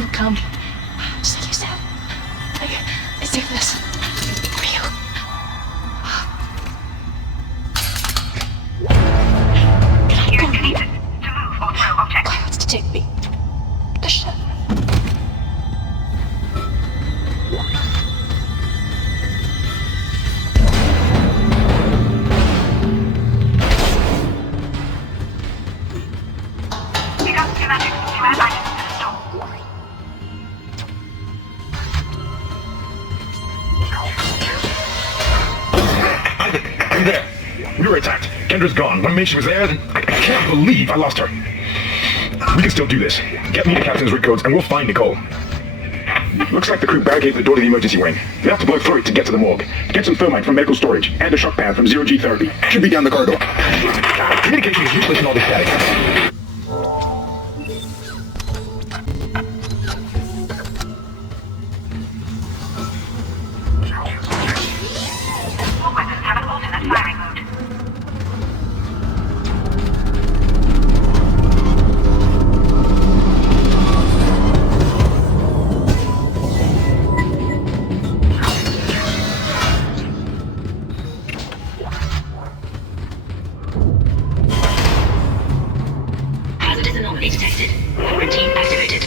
you come. Just like you said. I saved this for you. You need to move or throw objects. Clouds to take me. The ship. Pick up schematics to add items to the store. Isaac, are you there? We were attacked. Kendra's gone. When she was there, I can't believe I lost her. We can still do this. Get me the captain's rig codes and we'll find Nicole. Looks like the crew barricaded the door to the emergency wing. We have to blow through it to get to the morgue. Get some thermite from medical storage and a shock pad from zero-G therapy. Should be down the corridor. Communication is useless in all this static. All weapons have an alternate firing mode. Hazardous anomaly detected. Quarantine activated.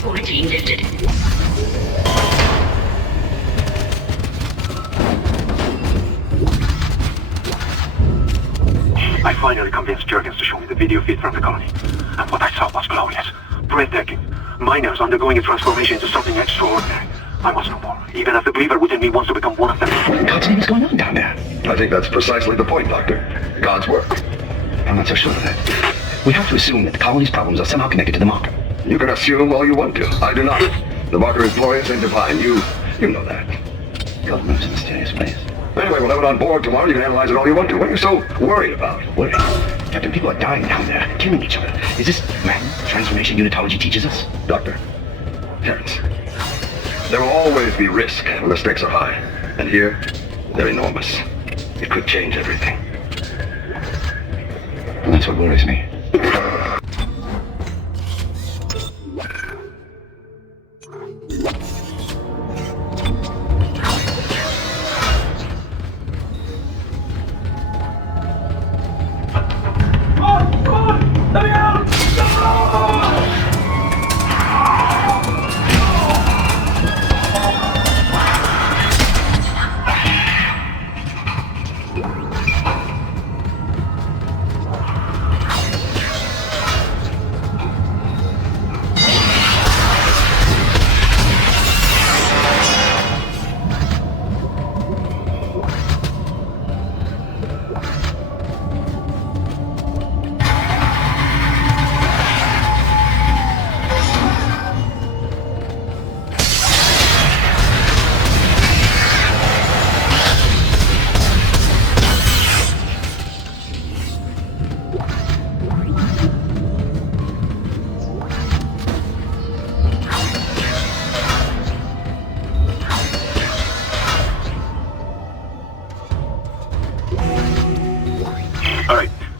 Quarantine lifted. I finally convinced Jurgens to show me the video feed from the colony. And what I saw was glorious. Breathtaking. Miners undergoing a transformation into something extraordinary. I was no more, even as the believer within me wants to become one of them. What in God's name is going on down there? I think that's precisely the point, Doctor. God's work. I'm not so sure of that. We have to assume that the colony's problems are somehow connected to the marker. You can assume all you want to. I do not. The marker is glorious and divine. You know that. God moves in mysterious ways. Anyway, we'll have it on board tomorrow. You can analyze it all you want to. What are you so worried about? Worried? Captain, people are dying down there, killing each other. Is this man transformation unitology teaches us? Doctor, Terrence, there will always be risk when the stakes are high. And here, they're enormous. It could change everything. And that's what worries me.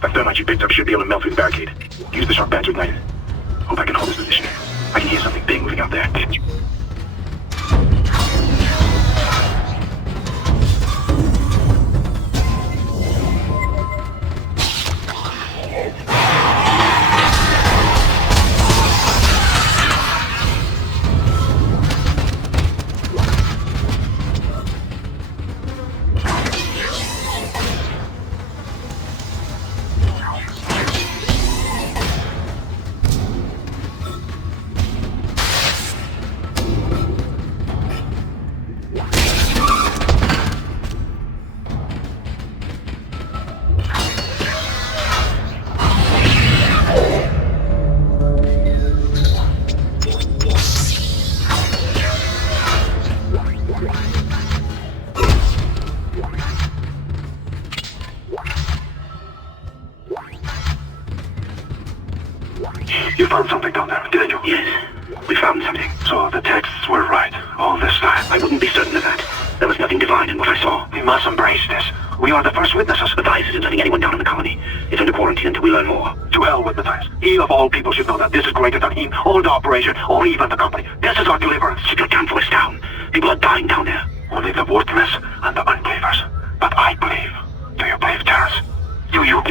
That thermite you picked up should be able to melt through the barricade. Use the sharp pad to ignite it. Hope I can hold this position. I can hear something big moving out there. You found something down there, didn't you? Yes, we found something. So the texts were right all this time. I wouldn't be certain of that. There was nothing divine in what I saw. We must embrace this. We are the first witnesses. Matthias isn't letting anyone down in the colony. It's under quarantine until we learn more. To hell with Matthias. He of all people should know that this is greater than him, or the operation, or even the company. This is our deliverance. Keep your damn voice down. People are dying down there. Only the worthless and the unbelievers. But I believe. Do you believe, Terrence? Do you?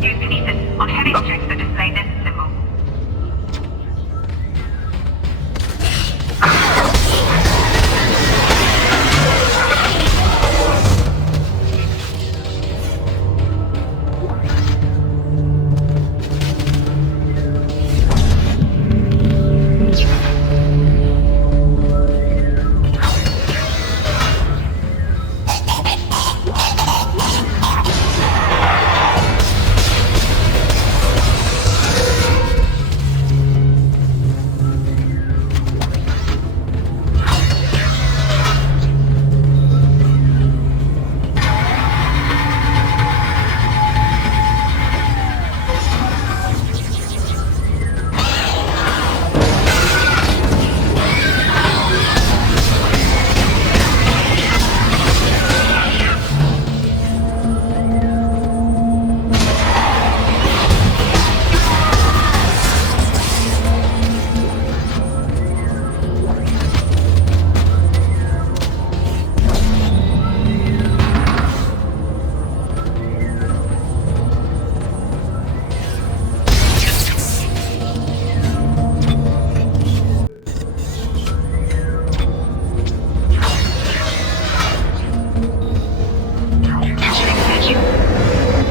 Houston, Ethan, on heavy objects that display this symbol.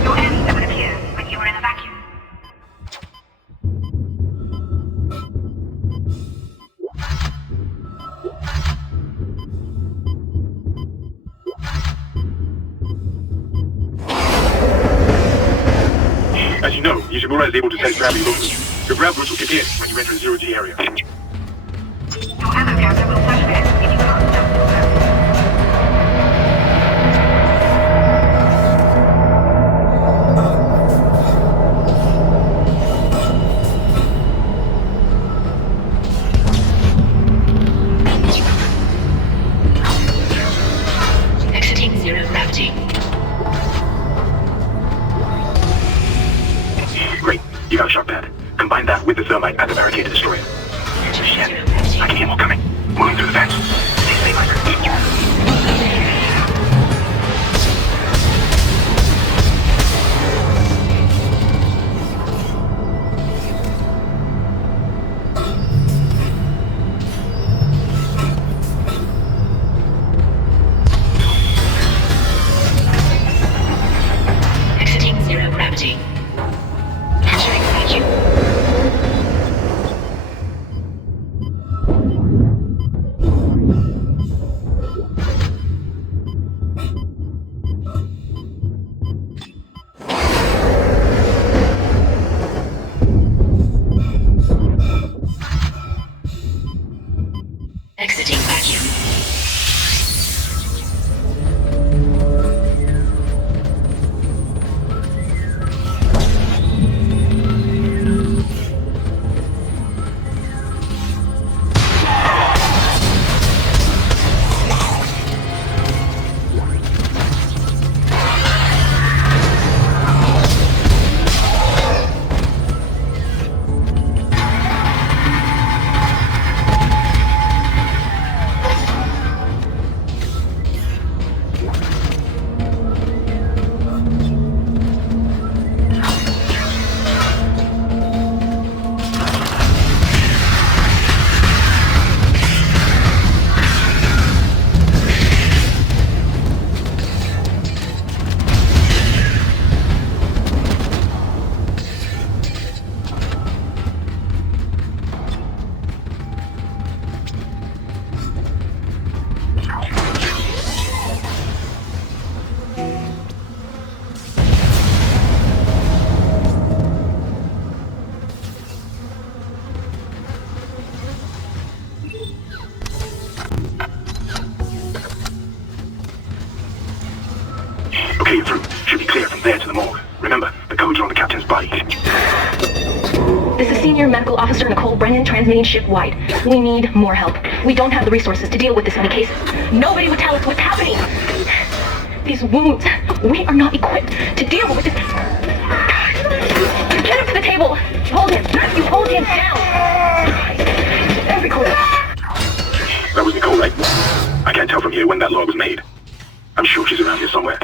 Your air meter would appear when you were in a vacuum. As you know, Ishimura is able to sense gravity locally. Your grab boost will kick in when you enter the zero-G area. Your ammo counter will flash red if you can't jump the zone. Exiting zero gravity. Great. You got a sharp pad. Combine that with the thermite and the barricade to destroy it. Shit. I can hear more coming. Moving through the vents. Stay safe, Isaac. Exiting zero gravity. Entering vacuum. Okay, you're through. Should be clear from there to the morgue. Remember, the codes are on the captain's body. This is Senior Medical Officer Nicole Brennan transmitting ship-wide. We need more help. We don't have the resources to deal with this many cases. Nobody would tell us what's happening. These wounds, we are not equipped to deal with this. Get him to the table. Hold him. You hold him down. Every quarter. That was Nicole, right? I can't tell from here when that log was made. I'm sure she's around here somewhere.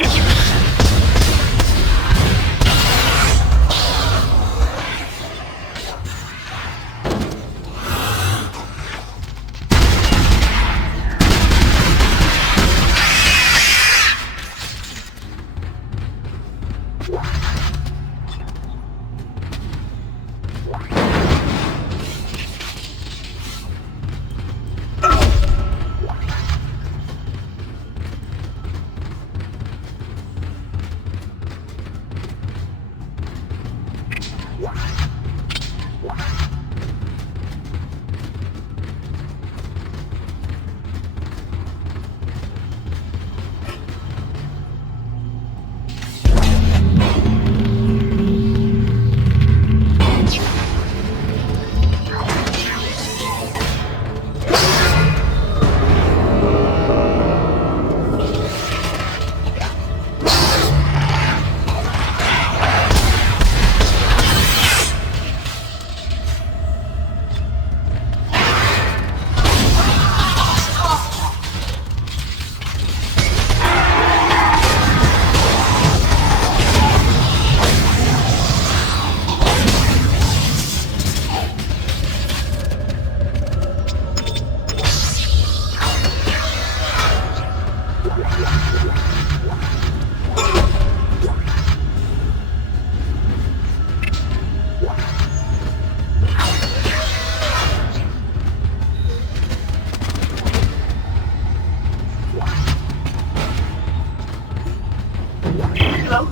Hello?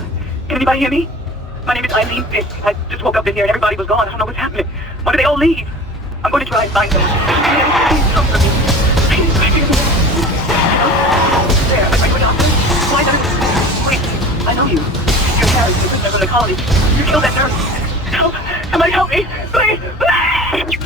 Can anybody hear me? My name is Eileen. I just woke up in here and everybody was gone. I don't know what's happening. Why did they all leave? I'm going to try and find them. Please come for me. Please, I hear me. There, are you a doctor? Why not? Wait, I know you. You're Harry, you're a prisoner from the colony. You killed that nurse. Help! Somebody help me! Please! Please!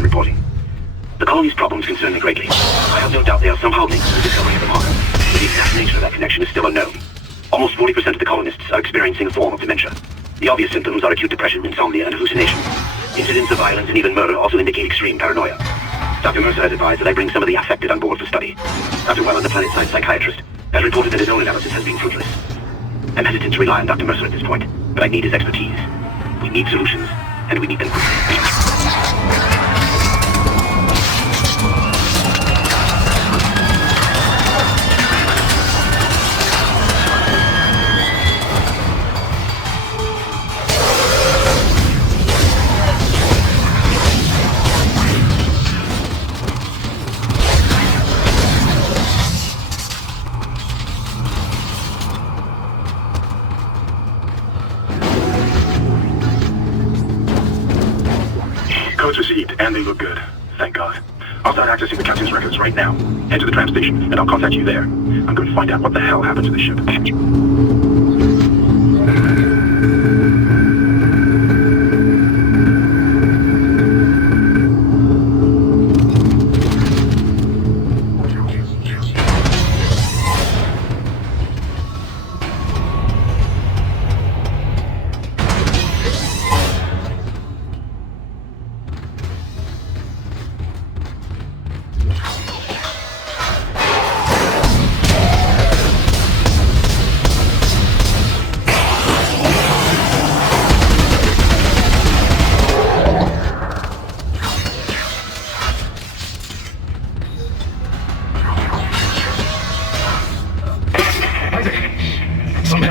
Reporting. The colony's problems concern me greatly. I have no doubt they are somehow linked to the discovery of the marker, but the exact nature of that connection is still unknown. Almost 40% of the colonists are experiencing a form of dementia. The obvious symptoms are acute depression, insomnia, and hallucinations. Incidents of violence and even murder also indicate extreme paranoia. Dr. Mercer has advised that I bring some of the affected on board for study. Dr. Well, the planet-side psychiatrist, has reported that his own analysis has been fruitless. I'm hesitant to rely on Dr. Mercer at this point, but I need his expertise. We need solutions, and we need them quickly. Codes received, and they look good. Thank God. I'll start accessing the captain's records right now. Head to the tram station, and I'll contact you there. I'm going to find out what the hell happened to the ship.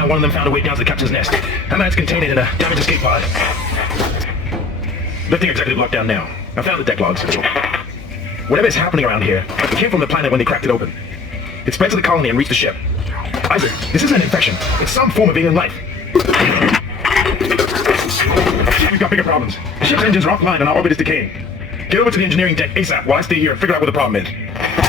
one of them found a way down to the captain's nest. I managed to contain it in a damaged escape pod. Lifting executive lockdown now. I found the deck logs. Whatever is happening around here, it came from the planet when they cracked it open. It spread to the colony and reached the ship. Isaac, this isn't an infection. It's some form of alien life. We've got bigger problems. The ship's engines are offline and our orbit is decaying. Get over to the engineering deck ASAP while I stay here and figure out what the problem is.